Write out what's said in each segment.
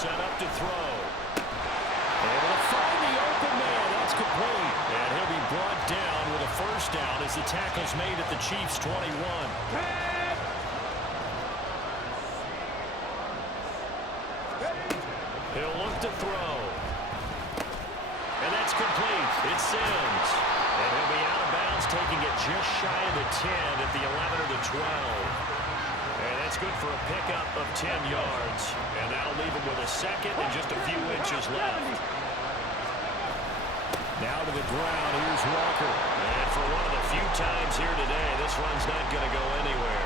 set up to throw. Able to find the open man. That's complete. And he'll be brought down with a first down as the tackle's made at the Chiefs' 21. He'll look to throw. And that's complete. It's Sims. And he'll be out of bounds, taking it just shy of the 10 at the 11 or the 12. And that's good for a pickup of 10 yards. And that'll leave him with a second and just a few inches left. Now to the ground. Here's Walker. And for one of the few times here today, this run's not going to go anywhere.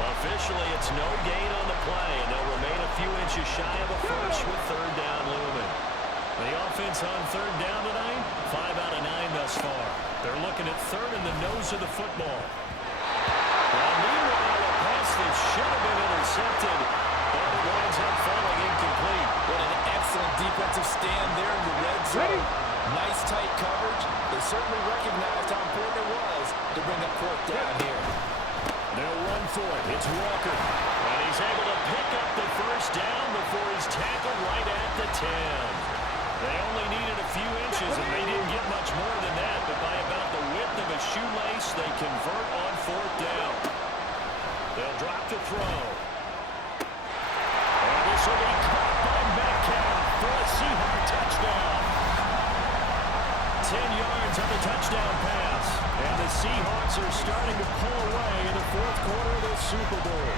Officially, it's no gain on the play, and they'll remain a few inches shy of a first with third down looming. The offense on third down tonight, 5 out of 9 thus far. They're looking at third in the nose of the football. Well, meanwhile, a pass that should have been intercepted, but it winds up falling incomplete. What an excellent defensive stand there in the red zone. Nice tight coverage. They certainly recognized how important it was to bring up fourth down here. They'll run for it. It's Walker. And he's able to pick up the first down before he's tackled right at the 10. They only needed a few inches, and they didn't get much more than that. But by about the width of a shoelace, they convert on fourth down. They'll drop to throw. And this will be caught by Metcalf for a Seahawks touchdown. 10 yards on the touchdown pass. And the Seahawks are starting to pull away in the fourth quarter of the Super Bowl.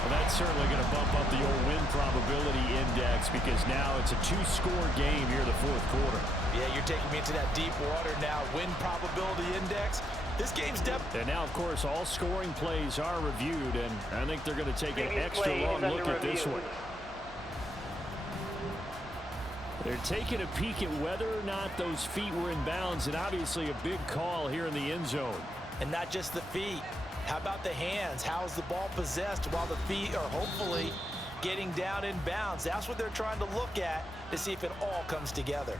Well, that's certainly going to bump up the old win probability index because now it's a two-score game here in the fourth quarter. Yeah, you're taking me into that deep water now. Win probability index. This game's depth. And now, of course, all scoring plays are reviewed, and I think they're going to take an extra long look at this one. They're taking a peek at whether or not those feet were in bounds, and obviously a big call here in the end zone. And not just the feet. How about the hands? How is the ball possessed while the feet are hopefully getting down in bounds? That's what they're trying to look at to see if it all comes together.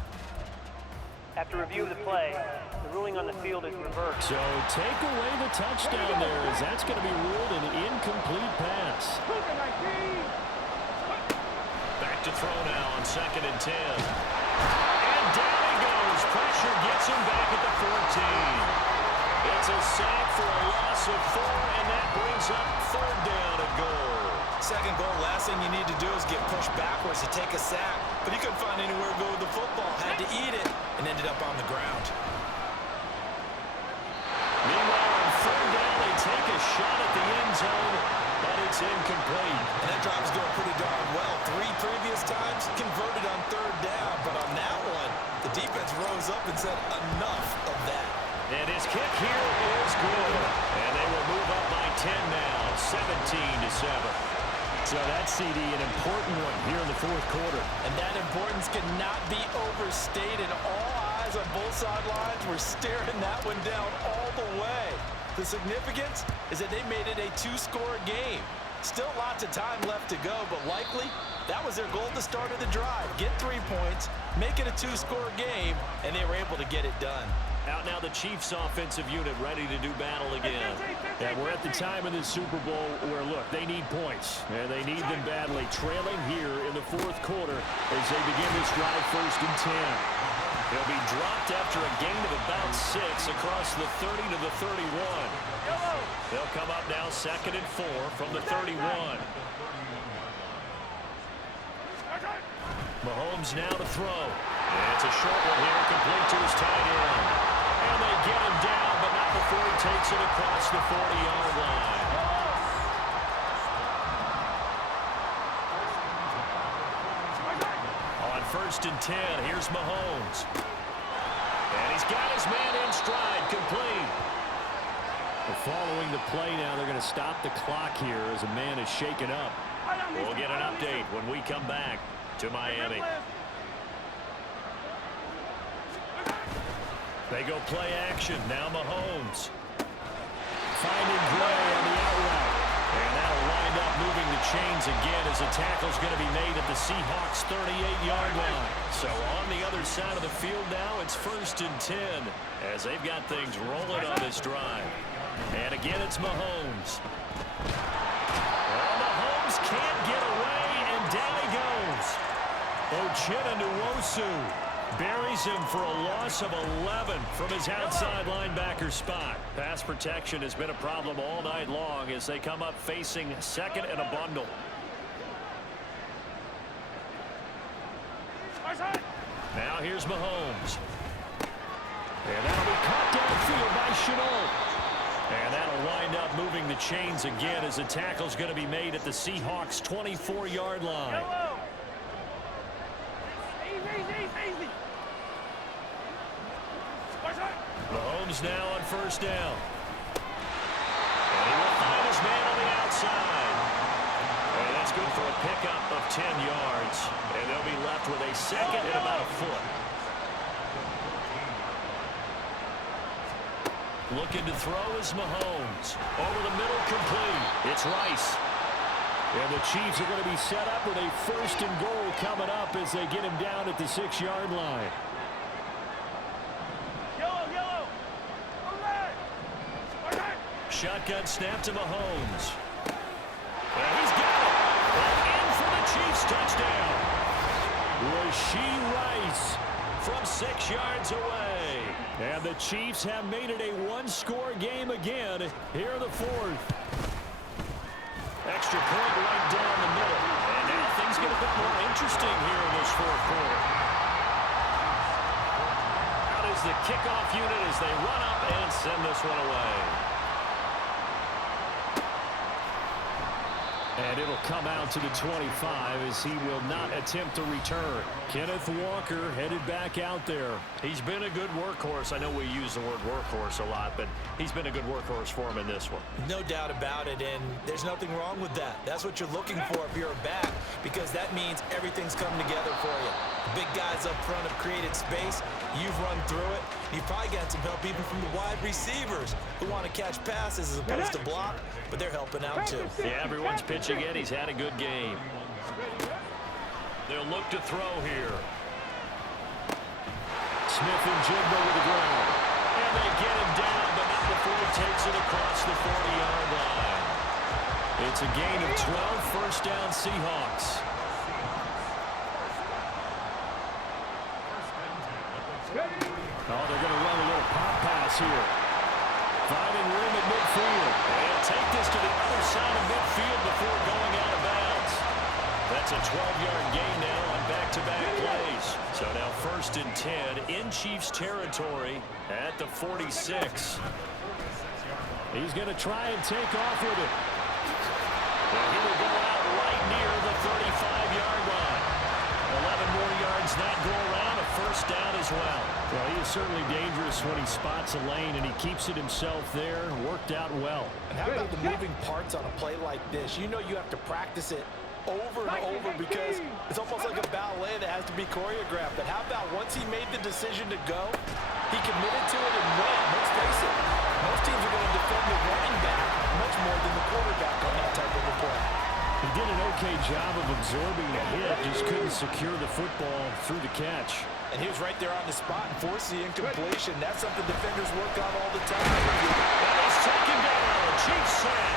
After review of the play, the ruling on the field is reversed. So take away the touchdown there, as that's going to be ruled an incomplete pass. Back to throw now on 2nd and 10. And down he goes. Pressure gets him back at the 14. It's a sack for a loss of 4, and that brings up third down and goal. Second goal, last thing you need to do is get pushed backwards to take a sack. But he couldn't find anywhere to go with the football. Had to eat it and ended up on the ground. Meanwhile, on third down, they take a shot at the end zone, but it's incomplete. And that drive is going pretty darn well. 3 previous times converted on third down. But on that one, the defense rose up and said enough of that. And his kick here is good. And they will move up by 10 now, 17-7. So that's, CD, an important one here in the fourth quarter. And that importance cannot be overstated. All eyes on both sidelines were staring that one down all the way. The significance is that they made it a 2-score game. Still lots of time left to go, but likely that was their goal at the start of the drive. Get 3 points, make it a 2-score game, and they were able to get it done. Out now the Chiefs offensive unit ready to do battle again. And we're at the time of this Super Bowl where, look, they need points. And they need them badly. Trailing here in the fourth quarter as they begin this drive 1st and 10. He'll be dropped after a gain of about 6 across the 30 to the 31. They'll come up now 2nd and 4 from the 31. Mahomes now to throw. And it's a short one here, complete to his tight end. And they get him down, but not before he takes it across the 40-yard line. On 1st and 10, here's Mahomes. And he's got his man in stride, complete. Following the play now, they're going to stop the clock here as a man is shaken up. We'll get an update when we come back to Miami. They go play action. Now Mahomes. Finding Gray on the out route. And that'll wind up moving the chains again as the tackle's going to be made at the Seahawks' 38-yard line. So on the other side of the field now, it's 1st and 10 as they've got things rolling on this drive. And again, it's Mahomes. Well, Mahomes can't get away, and down he goes. Uchenna buries him for a loss of 11 from his outside linebacker spot. Pass protection has been a problem all night long as they come up facing second and a bundle. Now here's Mahomes. And that'll be caught downfield by Shenault. And that'll wind up moving the chains again as the tackle's going to be made at the Seahawks' 24-yard line. Mahomes now on first down. And he will find his man on the outside. And that's good for a pickup of 10 yards. And they'll be left with a second and about a foot. Looking to throw is Mahomes. Over the middle, complete. It's Rice. And the Chiefs are going to be set up with a first and goal coming up as they get him down at the 6-yard line. Shotgun snap to Mahomes. And he's got it. And in for the Chiefs touchdown. Rashee Rice from 6 yards away. And the Chiefs have made it a one-score game again here in the fourth. Extra point right down the middle. And now things get a bit more interesting here in this fourth quarter. Out is the kickoff unit as they run up and send this one away. And it'll come out to the 25 as he will not attempt to return. Kenneth Walker headed back out there. He's been a good workhorse. I know we use the word workhorse a lot, but he's been a good workhorse for him in this one. No doubt about it, and there's nothing wrong with that. That's what you're looking for if you're a back, because that means everything's come together for you. The big guys up front have created space. You've run through it. You've probably got some help even from the wide receivers who want to catch passes as opposed to block, but they're helping out too. Yeah, everyone's pitching in. He's had a good game. They'll look to throw here. Smith and Jigba with the ground. And they get him down, but not before he takes it across the 40-yard line. It's a gain of 12, first down Seahawks. Oh, they're going to run a little pop pass here. Finding room at midfield. And take this to the other side of midfield before going out of bounds. That's a 12-yard gain now on back-to-back plays. So now first and 10 in Chiefs territory at the 46. He's going to try and take off with it. And he will go out right near the 35-yard line. 11 more yards that go around, a first down as well. Well, he is certainly dangerous when he spots a lane, and he keeps it himself there. Worked out well. And how about the moving parts on a play like this? You know you have to practice it over and over because it's almost like a ballet that has to be choreographed. But how about once he made the decision to go, he committed to it and went. Let's face it, most teams are going to defend the running back much more than the quarterback on that type of a play. He did an okay job of absorbing the hit, just couldn't secure the football through the catch. And he was right there on the spot and forced the incompletion. That's something defenders work on all the time. And he's taken down. Chiefs sack.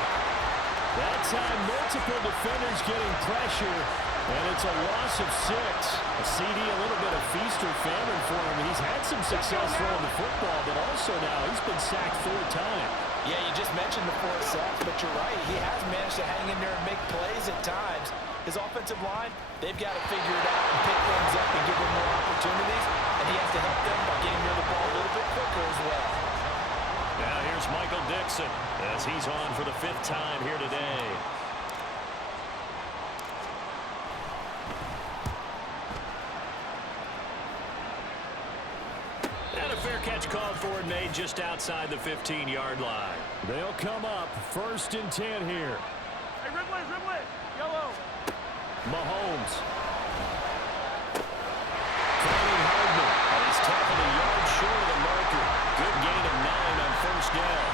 That time, multiple defenders getting pressure, and it's a loss of 6. A CD, a little bit of feast or famine for him. He's had some success throwing the football, but also now he's been sacked 4 times. Yeah, you just mentioned the 4 sacks, but you're right. He has managed to hang in there and make plays at times. His offensive line, they've got to figure it out and pick things up and give him more opportunities, and he has to help them by getting near the ball a little bit quicker as well. Now here's Michael Dixon as he's on for the 5th time here today. And a fair catch called for and made just outside the 15-yard line. They'll come up first and 10 here. Hey, Ridley, yellow. Mahomes. Finding Hardman. And he's tackled a yard short of the marker. Good gain of 9 on first down.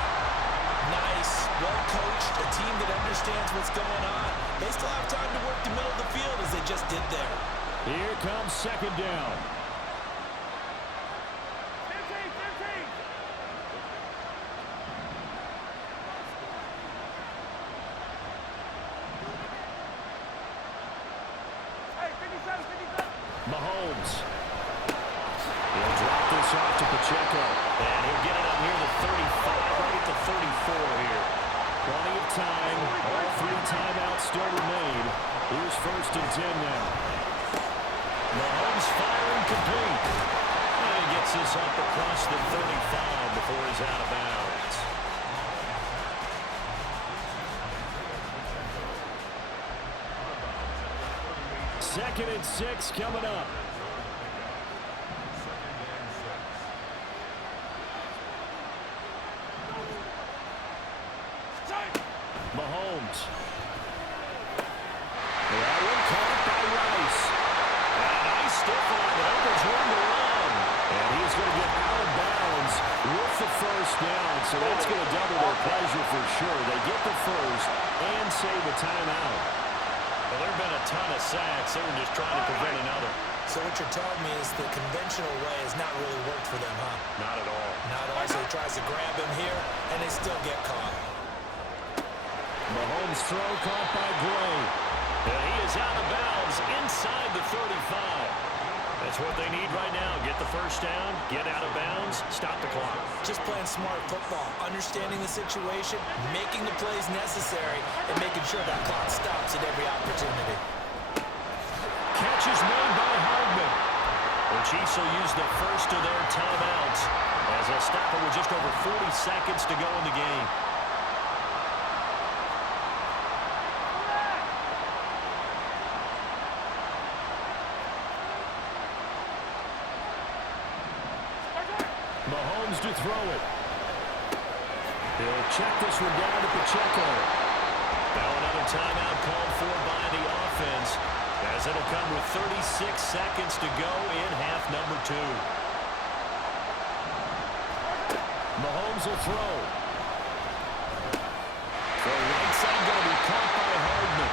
Nice, well coached, a team that understands what's going on. They still have time to work the middle of the field as they just did there. Here comes second down. 15. Hey, 57. Mahomes. He'll drop this off to Pacheco. And he'll get it up near the 35, right at the 34 here. Plenty of time. All 3 timeouts still remain. Here's 1st and 10 now. Mahomes firing complete. And he gets this up across the 35 before he's out of bounds. Second and 6 coming up. Mahomes. That one caught by Rice. And a nice stiff arm. It opens room to run. And he's going to get out of bounds with the 1st down. So that's going to double their pleasure for sure. They get the 1st and save a timeout. Well, there have been a ton of sacks. They were just trying to prevent another. So what you're telling me is the conventional way has not really worked for them, huh? Not at all. Not at all. So he tries to grab him here, and they still get caught. Mahomes' throw caught by Gray. And he is out of bounds inside the 35. That's what they need right now. Get the 1st down, get out of bounds, stop the clock. Just playing smart football, understanding the situation, making the plays necessary, and making sure that clock stops at every opportunity. Catch is made by Hardman. The Chiefs will use the 1st of their timeouts as they'll stop it with just over 40 seconds to go in the game. Mahomes to throw it. He'll check this one down to Pacheco. Now another timeout called for by the offense, as it'll come with 36 seconds to go in half number 2. Mahomes will throw. The right side going to be caught by Hardman.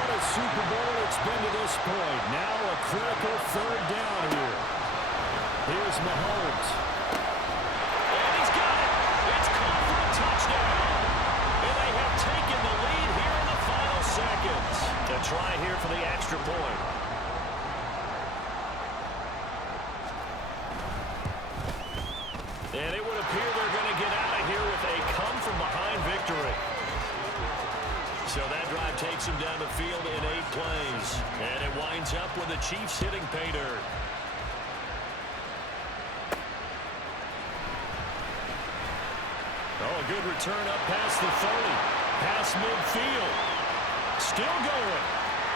What a Super Bowl it's been to this point. Now a critical 3rd down here. Here's Mahomes. And he's got it. It's caught for a touchdown. And they have taken the lead here in the final seconds. A try here for the extra point. And it would appear they're going to get out of here with a come-from-behind victory. So that drive takes them down the field in 8 plays. And it winds up with the Chiefs hitting pay dirt. Oh, a good return up past the 30. Past midfield. Still going.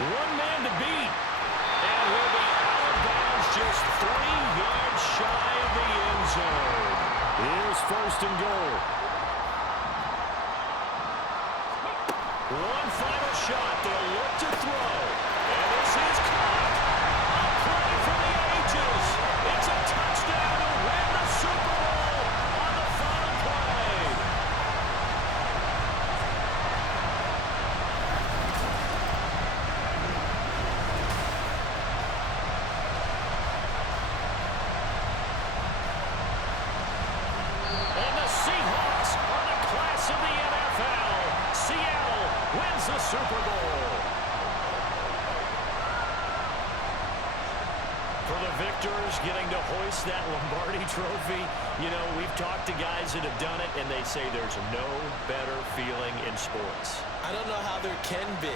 1 man to beat. And he'll be out of bounds just 3 yards shy of the end zone. Here's 1st and goal. One final shot. They'll look to throw. And this is caught. A play for the ages. It's a touchdown to win the Super Bowl on the final play. And the Seahawks are the class of the NFL. Seattle wins the Super Bowl. For the victors, getting to hoist that Lombardi trophy, you know, we've talked to guys that have done it, and they say there's no better feeling in sports. I don't know how there can be.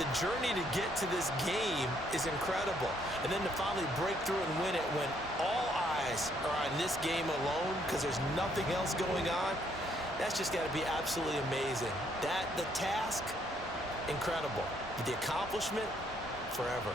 The journey to get to this game is incredible. And then to finally break through and win it when all eyes are on this game alone because there's nothing else going on, that's just got to be absolutely amazing. The task, incredible. But the accomplishment, forever.